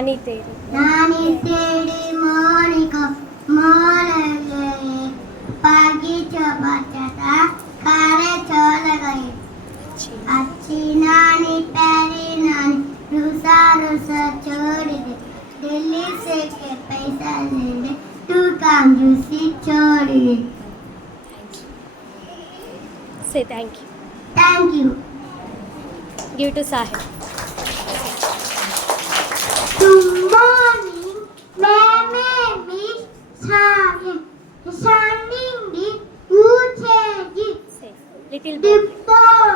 नानी तेरी मोरी को मोर गए पागी चबचा था खारे चल गए अच्छी नानी प्यारी नानी रूसा रूसा छोड़ दे दिल्ली से के पैसा ले ले तू कंजूसी छोड़ दे Say thank you. Thank you Give to Sahil. Good morning, baby. Shining the good Say little the boy.